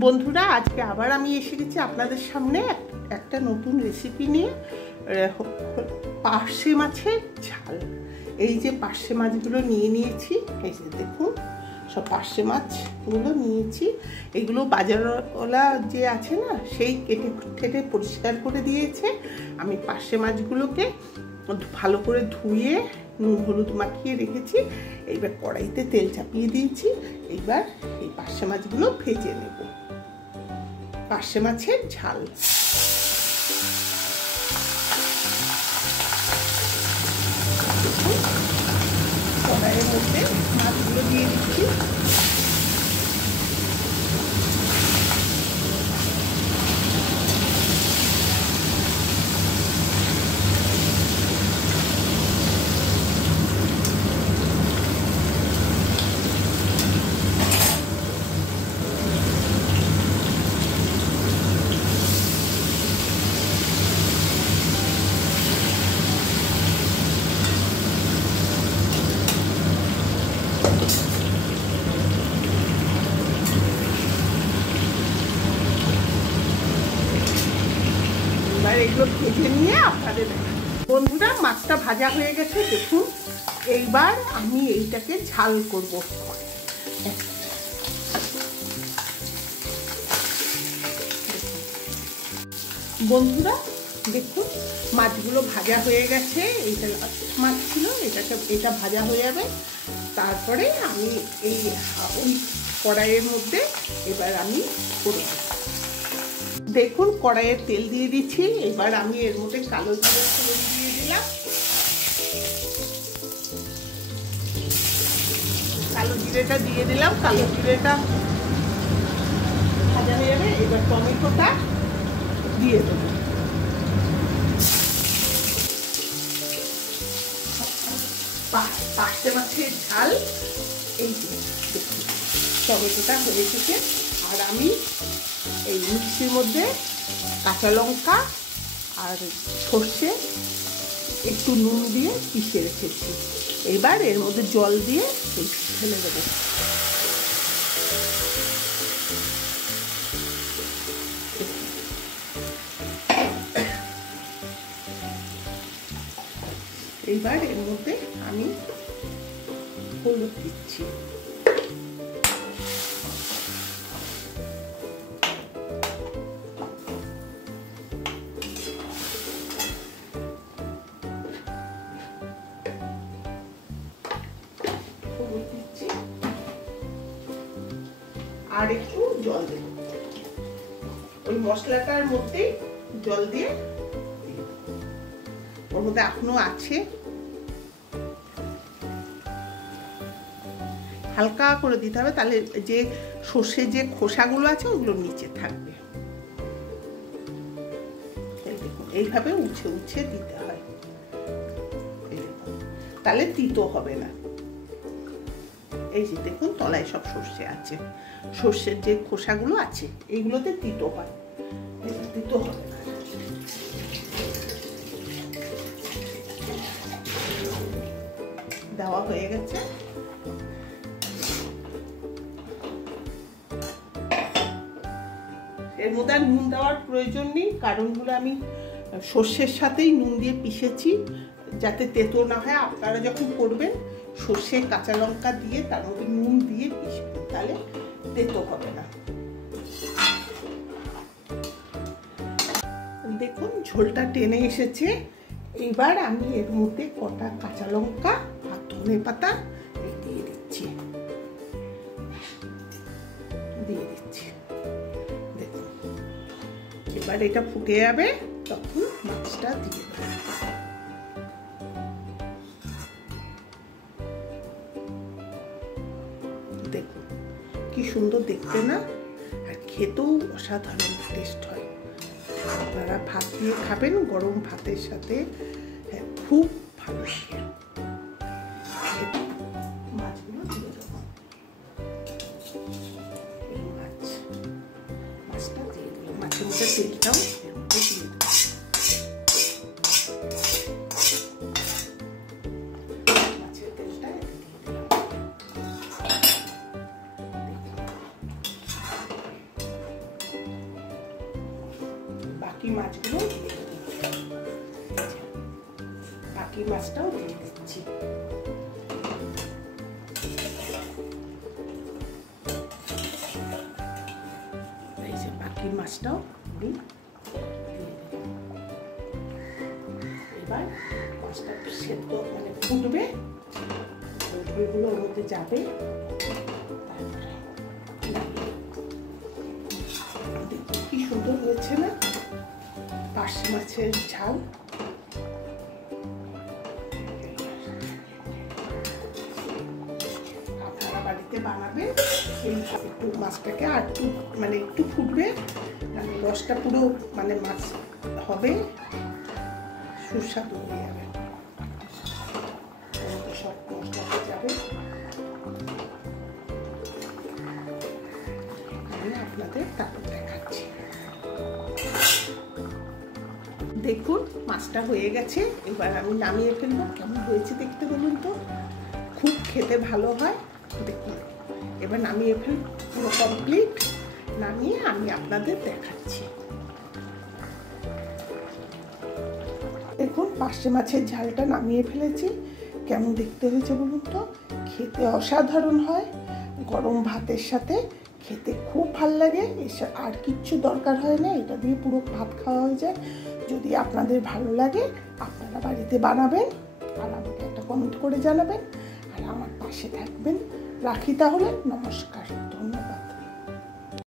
বন্ধুরা, আজকে আবার আমি এসে গেছি আপনাদের সামনে একটা নতুন রেসিপি নিয়ে। পার্শে মাছের ঝাল। এই যে পার্শে মাছগুলো নিয়ে নিয়েছি, এই যে দেখুন সব পার্শে মাছগুলো নিয়েছি। এগুলো বাজারওয়ালা যে আছে না, সেই কেটে পরিষ্কার করে দিয়েছে। আমি পার্শে মাছগুলোকে ভালো করে ধুয়ে নুন হলুদ মাখিয়ে রেখেছি। এইবার কড়াইতে তেল চাপিয়ে দিয়েছি। এইবার এই পার্শে মাছগুলো ভেজে নেব। পার্শে মাছের ঝাল। কড়াইয়ের মধ্যে মাছগুলো দিয়ে দিচ্ছি। এগুলো ভেজে নিয়ে আপনাদের বন্ধুরা, মাছটা ভাজা হয়ে গেছে দেখুন। এইবার আমি এইটাকে ঝাল করব। বন্ধুরা দেখুন, মাছগুলো ভাজা হয়ে গেছে। এইটা মাছ ছিল, এটা ভাজা হয়ে যাবে। তারপরে আমি ওই কড়াইয়ের মধ্যে এবার আমি করব। দেখুন কড়াইয়ে তেল দিয়ে দিচ্ছি। এবার আমি এর মধ্যে কালো জিরে ফোড়ন দিয়ে দিলাম। কালো জিরেটা দিয়ে দিলাম। কালো জিরেটা ভাজা হয়ে যাবে। এবার টমেটোটা দিয়ে দেবো। পার্শে মাছের ঝাল। এই যে টমেটোটা হয়ে এসেছে। আর আমি এই মিক্সির মধ্যে কাঁচা লঙ্কা আর সর্ষে একটু নুন দিয়ে পিষে রেখেছি। এবার এর মধ্যে জল দিয়ে ঢেলে দেবো। এইবার এর মধ্যে আমি হলুদ দিচ্ছি। আর একটু জল দেব। ওই মশলাটার মধ্যে জল দিয়ে, ওর মধ্যে এখনো আছে, হালকা করে দিতে হবে। তাহলে যে সর্ষে যে খোসাগুলো আছে ওগুলো নিচে থাকবে। এইভাবে উঠে উঠে দিতে হয়, তাহলে তিতো হবে না। এই যে দেখুন তলায় সব সর্ষে আছে, সর্ষের যে খোসাগুলো আছে এইগুলোতে তিতো হয়, তিতো হবে না। দেওয়া হয়ে গেছে। এর মধ্যে আর নুন দেওয়ার প্রয়োজন নেই, কারণগুলো আমি সর্ষের সাথেই নুন দিয়ে পিষেছি যাতে তেতো না হয়। আপনারা যখন করবেন সর্ষে কাঁচা লঙ্কা দিয়ে তার মধ্যে নুন দিয়ে পিষবেন, তাহলে তেতো হবে না। দেখুন ঝোলটা টেনে এসেছে। এবার আমি এর মধ্যে কটা কাঁচা লঙ্কা আর ধনে পাতা দিয়ে দিচ্ছি। দেখুন এবার এটা ফুটে যাবে, তখন মাছটা দিয়ে দেবো। দেখুন কি সুন্দর দেখতে না, আর খেতেও অসাধারণ টেস্ট হয়। আপনারা ভাত দিয়ে খাবেন, গরম ভাতের সাথে খুব ভালো লাগে। মাছগুলো দিয়ে দেবো। এই মাছটা দিয়ে দেবো। মাছের মধ্যে তেলটাও দিয়ে দেবো। মাছের তেলটা দিয়ে দিলাম। মাছগুলো দিয়ে দেবো। বাকি মাছটাও দিয়ে দিচ্ছি। এই যে বাকি মাছটাও আমি দিয়ে দেব। এবার মাছটা সেদ্ধ মানে ফুটবে, ওইগুলো ওর মধ্যে যাবে। দেখুন কি সুন্দর হয়েছে না পার্শে মাছের ঝাল। আপনারা বাড়িতে বানাবেন। এই একটু মাছটাকে আর একটু ফুটবে, মানে রসটা পুরো মানে মাছ হবে, সুস্বাদু হয়ে যাবে, সব মশলাতে যাবে। আমি আপনাদের তারপর দেখাচ্ছি। দেখুন মাছটা হয়ে গেছে, এবার আমি নামিয়ে ফেলবো। কেমন হয়েছে দেখতে বলুন তো? খুব খেতে ভালো হয়। দেখুন এবার নামিয়ে ফেলবো, পুরো কমপ্লিট। নামিয়ে আমি আপনাদের দেখাচ্ছি। দেখুন পার্শে মাছের ঝালটা নামিয়ে ফেলেছি। কেমন দেখতে হয়েছে বলুন তো? খেতে অসাধারণ হয়, গরম ভাতের সাথে খেতে খুব ভাল লাগে। আর কিচ্ছু দরকার হয় না, এটা দিয়ে পুরো ভাত খাওয়া হয়ে যায়। যদি আপনাদের ভালো লাগে আপনারা বাড়িতে বানাবেন, আর আমাকে একটা কমেন্ট করে জানাবেন, আর আমার পাশে থাকবেন। রাখি তাহলে, নমস্কার।